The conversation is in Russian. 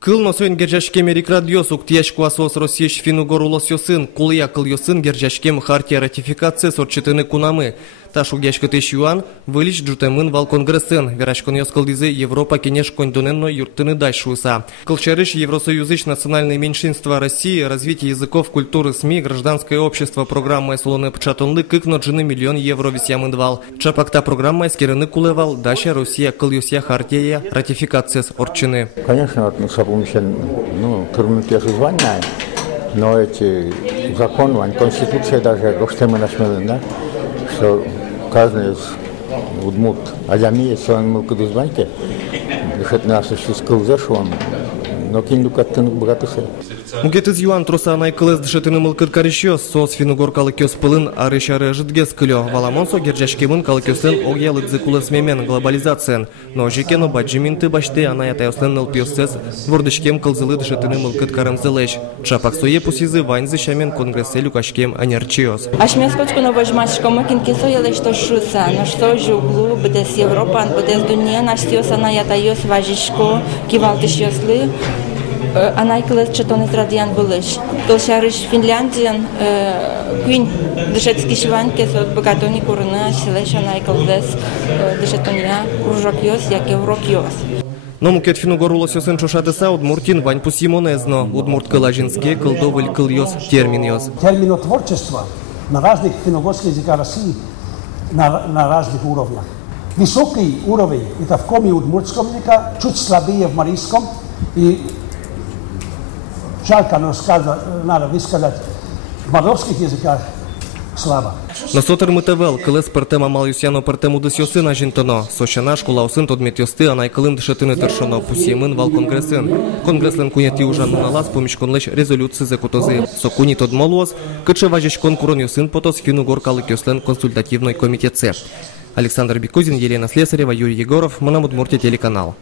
Кыл носойн гержашкем Эрик Радиос уктияшку асос Россияш финугор улосёсын, кулыя кылёсын гержашкем хартия ратификация сорчетыны кунамы. Таш угяшкытыш юан вылич джутемын вал конгрессын, верашкон ёскалдизы Европа кенеш кондоненно юртыны дайшуса. Кылчарыш Евросоюзыч национальные меньшинства России, развитие языков, культуры, СМИ, гражданское общество, программа эсолоны пчатонлы кыкно джины миллион евро висямындвал. Чапакта программа эскерыны кулевал, даща Россия кылёсья хартия ратификация с орчины. Конечно, трудности звания, но эти законы, конституция даже, да, что каждый из удмут адами своим мылкаду званьке, дышит нас еще скылзешуам, но киндукаттын богатыше. Мукетыз юан троса найкылыз дышетыны мылкыд карещёс, сос финугор калыкёс пылын арышары житгес кылё, валамонсо гержашкемын калыкёсын огъялык зыкулыс мемен глобализациян, но жекено баджиминты башты анаятайослен нылпиосыз вордышкем кылзылы дышетыны мылкыд карымзылыш. Чапаксое пусизы ваньзы шамен конгрессе люкашкем анерчиос. Ашмескочку на вожмачка мыкинки соялы что шуса, но что жуглу, бдес Европан, бдес дуния, наш сиос анаятайос важишко, кивалтыш ёслы, анайкылыз чатоныз радиан былыш. Толшарыш Финляндиян күн дышетский шиванке сот богатони курына силеш анайкылыз дышетония уржок ёс, як еврок ёс. Но мукет финугор улосёсын чошатыса удмуртин вань пусимонезно, удмурт кылажинске кылдовыль кылёс термин ёс. Терминотворчество на разных финугорских языках России на разных уровнях. Высокий уровень это в коме удмуртском языке, чуть слабее в марийском и жалко, но надо высказать, в мордовских языках слабо. Но сотер мытевел, кылыс пыртем амал юсяно пыртем удысёсын ажинтоно, сощана школаусын тодмет ёсты анай кылым дышетыны тыршоно пусиемын вал конгрессын. Конгресслен кунети ужан налаз помешконлеш резолюции закутозы. Сокуни тодмолуоз, кыче важешкон курон ёсын потос финугор калык ёслен консультативной комитетце. Александр Бекузин, Елена Слесарева, Юрий Егоров, Монамудмуртия телеканал.